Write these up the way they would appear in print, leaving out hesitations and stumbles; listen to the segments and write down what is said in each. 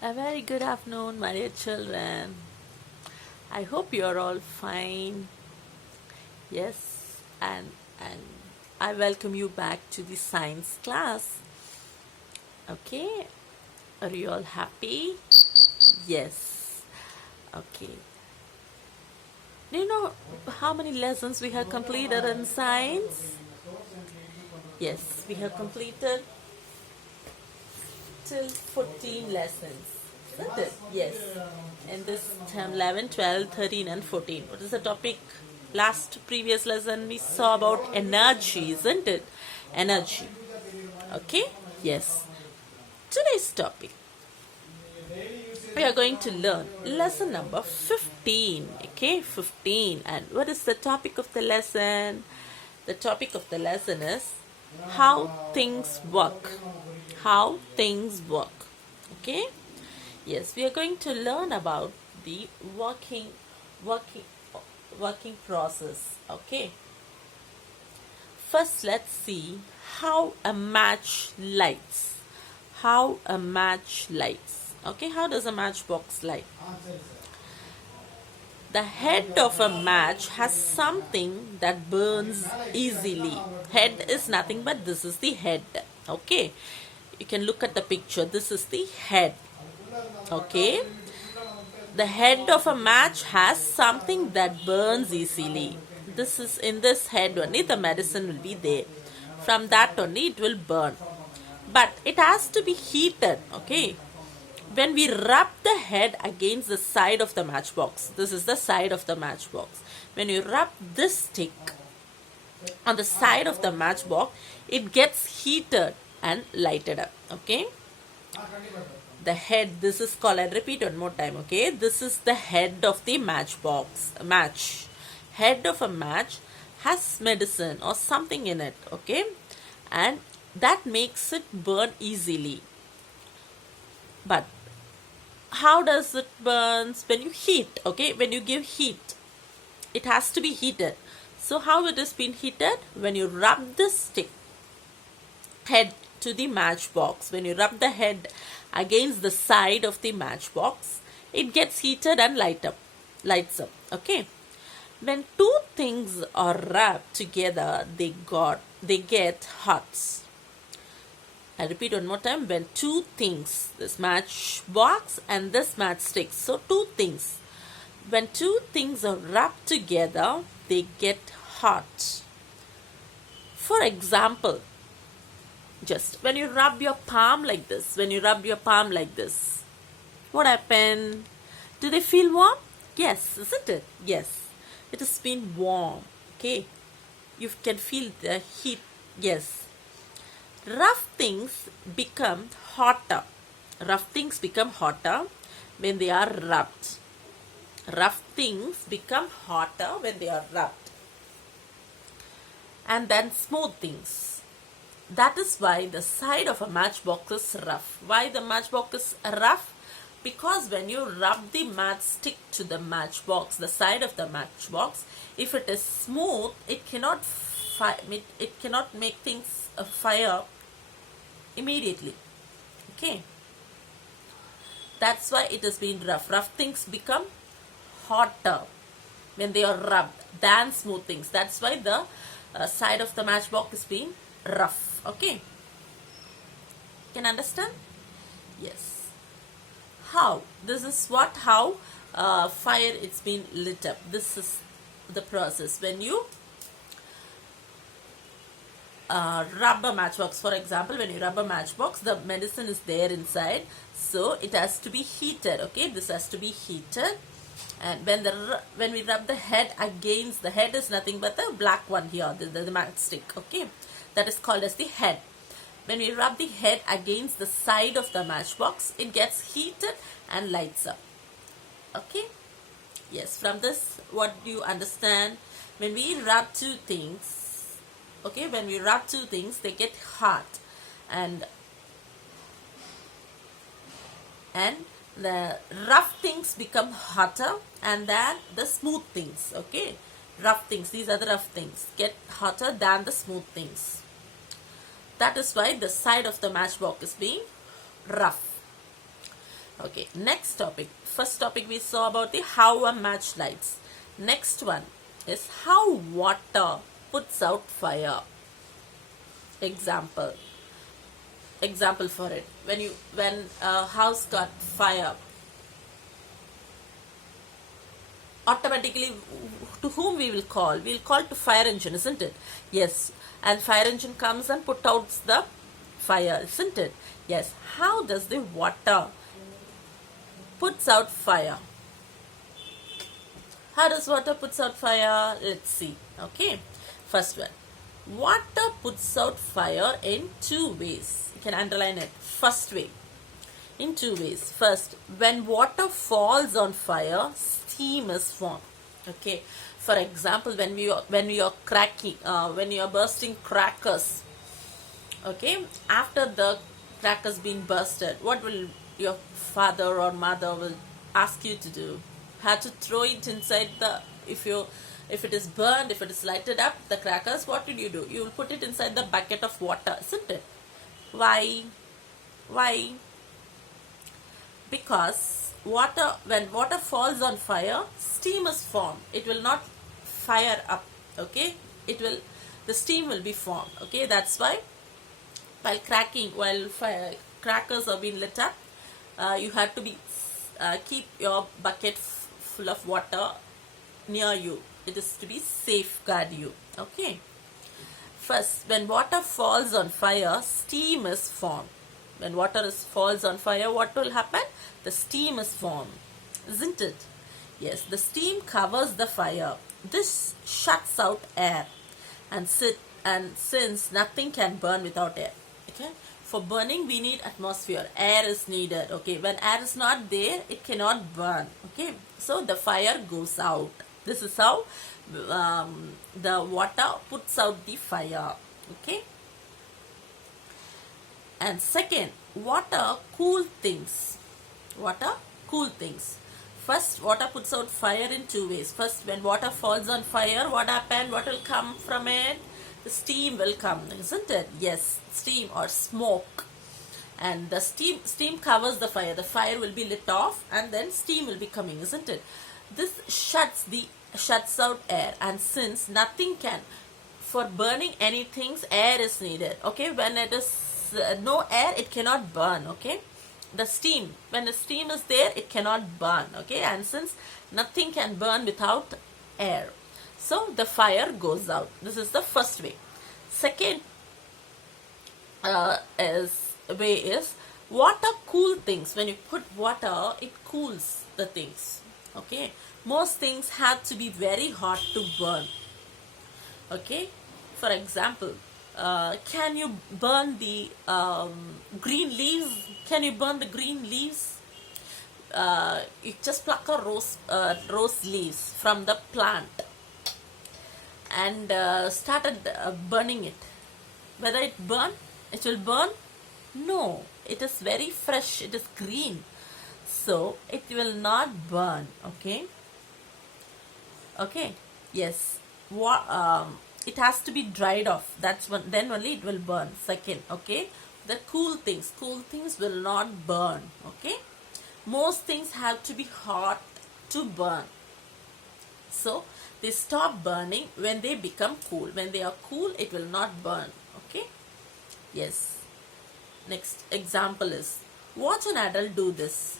A very good afternoon, my dear children. I hope you are all fine. Yes, and I welcome you back to the science class. Okay, are you all happy? Yes. Okay. Do you know how many lessons we have completed in science? Yes, we have completed till 14 lessons. Isn't it? Yes. In this term 11, 12, 13 and 14. What is the topic? Last previous lesson we saw about energy, isn't it? Energy. Okay? Yes. Today's topic, we are going to learn lesson number 15. Okay? 15. And what is the topic of the lesson? The topic of the lesson is how things work. How things work. Okay? Yes, we are going to learn about the working process. Okay. First, let's see how a match lights. How a match lights. Okay, how does a matchbox light? The head of a match has something that burns easily. Head is nothing but this is the head. Okay, you can look at the picture. This is the head. Okay, the head of a match has something that burns easily. This is in this head only the medicine will be there. From that only it will burn. But it has to be heated. Okay, when we rub the head against the side of the matchbox, this is the side of the matchbox. When you rub this stick on the side of the matchbox, it gets heated and lighted up. Okay, the head, this is called, I repeat one more time. Okay, this is the head of the matchbox. Head of a match has medicine or something in it. Okay, and that makes it burn easily. But how does it burns? When you heat. Okay, when you give heat, it has to be heated. So how it is being heated? When you rub the stick head to the matchbox, when you rub the head against the side of the matchbox, it gets heated and lights up. Okay, when two things are rubbed together, they get hot. I repeat one more time. When two things, this matchbox and this matchstick, so two things, when two things are rubbed together, they get hot. For example, just when you rub your palm like this, what happened? Do they feel warm? Yes, isn't it? Yes, it has been warm. Okay, you can feel the heat. Yes, rough things become hotter. Rough things become hotter when they are rubbed. Rough things become hotter when they are rubbed. And then smooth things. That is why the side of a matchbox is rough. Why the matchbox is rough? Because when you rub the matchstick to the matchbox, the side of the matchbox, if it is smooth, it cannot make things fire immediately. Okay, that's why it has been rough. Rough things become hotter when they are rubbed than smooth things. That's why the side of the matchbox is being rough. Okay, can understand? Yes. How? This is how fire it's been lit up. This is the process. When you rub a matchbox, for example, when you rub a matchbox, the medicine is there inside, so it has to be heated. Okay, this has to be heated. And when we rub the head against, the head is nothing but the black one here, the matchstick. Okay, that is called as the head. When we rub the head against the side of the matchbox, it gets heated and lights up. Okay, yes, from this what do you understand? When we rub two things, okay, when we rub two things, they get hot, and the rough things become hotter, and then the smooth things. Okay, rough things, these are the rough things, get hotter than the smooth things. That is why the side of the matchbox is being rough. Okay, next topic. First topic we saw about the how a match lights. Next one is how water puts out fire. Example. Example for it. When a house got fire, automatically to whom we will call? We'll call to fire engine, isn't it? Yes. And fire engine comes and put out the fire, isn't it? Yes. How does the water puts out fire? How does water puts out fire? Let's see. Okay. First one. Water puts out fire in two ways. You can underline it. First way. In two ways. First, when water falls on fire, steam is formed. Okay. For example, when you are cracking, when you are bursting crackers. Okay. After the crackers being bursted, what will your father or mother will ask you to do? Have to throw it inside the if it is burned, if it is lighted up, the crackers, what will you do? You will put it inside the bucket of water, isn't it? Why? Why? Because when water falls on fire, steam is formed. It will not fire up. Okay, the steam will be formed. Okay, that's why while crackers are being lit up, you have to keep your bucket full of water near you. It is to be safeguard you. Okay. First, when water falls on fire, steam is formed. When water falls on fire, what will happen? The steam is formed, isn't it? Yes, the steam covers the fire. This shuts out air, and since nothing can burn without air. Okay. For burning, we need atmosphere. Air is needed. Okay. When air is not there, it cannot burn. Okay. So the fire goes out. This is how the water puts out the fire. Okay. And second, water cool things. Water cool things. First, water puts out fire in two ways. First, when water falls on fire, what happens? What will come from it? The steam will come, isn't it? Yes, steam or smoke. And the steam covers the fire. The fire will be lit off and then steam will be coming, isn't it? This shuts out air, and since nothing can, for burning anything, air is needed. Okay, when it is no air, it cannot burn. Okay, when the steam is there, it cannot burn. Okay, and since nothing can burn without air, so the fire goes out. This is the first way. Second is water cool things. When you put water, it cools the things. Okay, most things have to be very hot to burn. Okay, for example, can you burn the green leaves? Can you burn the green leaves? You just pluck a rose leaves from the plant and started burning it. Whether it will burn? No, it is very fresh. It is green, so it will not burn. Okay. Okay. Yes. It has to be dried off. Then only it will burn. Second. Okay. The cool things will not burn. Okay. Most things have to be hot to burn. So they stop burning when they become cool. When they are cool, it will not burn. Okay. Yes. Next example is, watch an adult do this.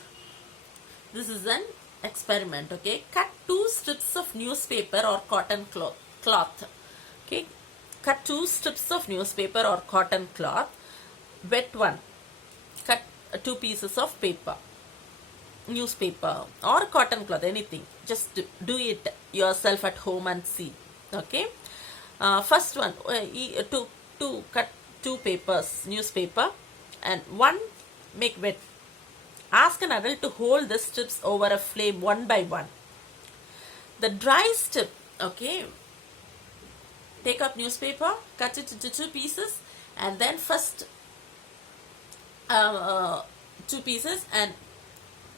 This is an experiment. Okay. Cut 2 strips of newspaper or cotton cloth. Okay. Cut 2 strips of newspaper or cotton cloth. Wet one. Cut 2 pieces of paper. Newspaper or cotton cloth, anything. Just do it yourself at home and see. Okay. First one, cut 2 papers, newspaper, and one make wet. Ask an adult to hold the strips over a flame one by one. The dry strip, okay, take up newspaper, cut it into 2 pieces, and then first 2 pieces and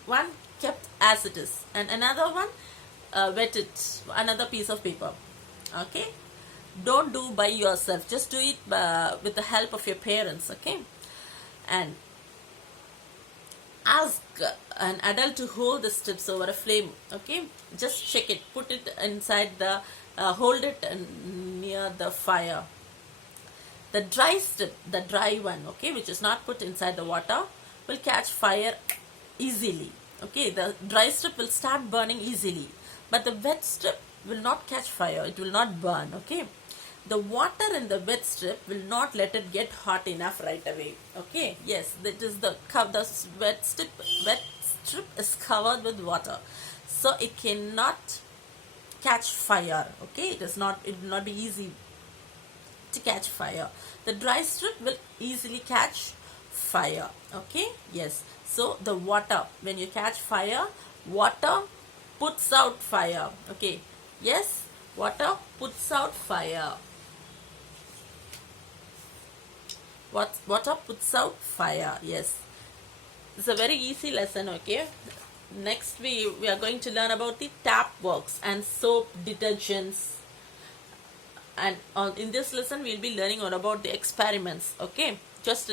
one kept as it is, and another one wet it, another piece of paper. Okay, don't do by yourself, just do it with the help of your parents. Okay, and Ask an adult to hold the strips over a flame. Okay, just check it, put it inside the hold it near the fire. The dry strip, the dry one, okay, which is not put inside the water, will catch fire easily. Okay, the dry strip will start burning easily, but the wet strip will not catch fire, it will not burn. Okay, the water in the wet strip will not let it get hot enough right away. Okay, yes, that is the wet strip is covered with water, so it cannot catch fire. Okay, it will not be easy to catch fire. The dry strip will easily catch fire. Okay, yes, so the water, when you catch fire, water puts out fire. Okay, yes, water puts out fire. Water puts out fire. Yes, it's a very easy lesson. Okay, next we are going to learn about the tap works and soap detergents, and in this lesson we'll be learning all about the experiments. Okay, just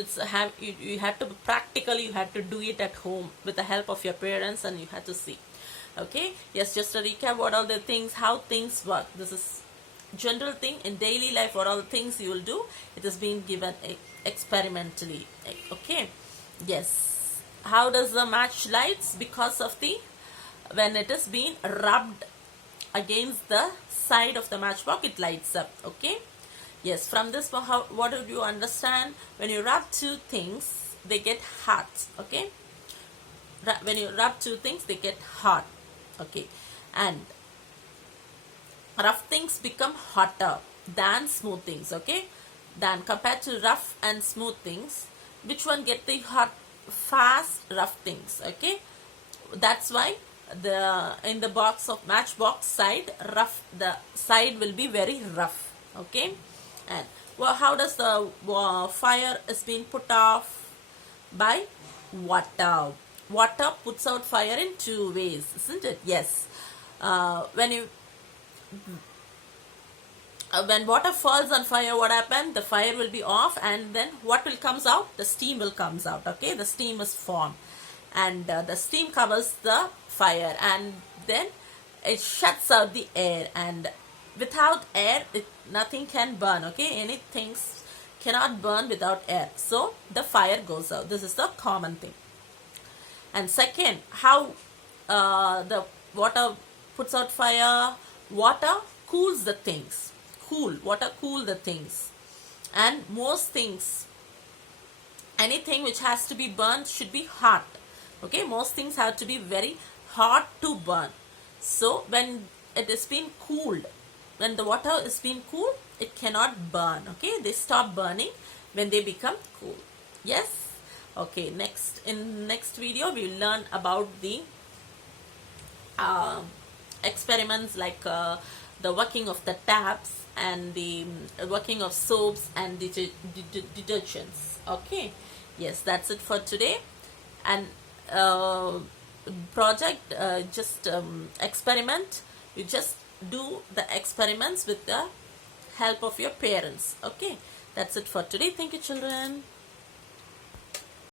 you have to practically, you have to do it at home with the help of your parents, and you have to see. Okay, yes, just to recap what all the things, how things work. This is general thing in daily life, what all the things you will do, it is being given experimentally. Okay, yes, how does the match lights? Because of the, when it is being rubbed against the side of the matchbox, it lights up. Okay, yes, from this, what do you understand? When you rub two things, they get hot. Okay, when you rub two things, they get hot. Okay, and rough things become hotter than smooth things. Okay, then compared to rough and smooth things, which one get the hot? Fast rough things. Okay, that's why in the box of matchbox side, rough, the side will be very rough. Okay, and how does the fire is being put off? By water. Water puts out fire in two ways, isn't it? Yes, when water falls on fire, what happens? The fire will be off, and then what will comes out? The steam will comes out. Okay, the steam is formed, and the steam covers the fire, and then it shuts out the air, and without air, nothing can burn. Okay, anything cannot burn without air, so the fire goes out. This is the common thing. And second, how the water puts out fire? Water cools the things. Water cool the things, and most things, anything which has to be burned should be hot. Okay, most things have to be very hot to burn. So when it is being cooled, when the water is being cooled, it cannot burn. Okay, they stop burning when they become cool. Yes. Okay, in next video we will learn about the experiments, like the working of the taps and the working of soaps and detergents. Okay, yes, that's it for today. And project, just experiment, you just do the experiments with the help of your parents. Okay, that's it for today. Thank you, children.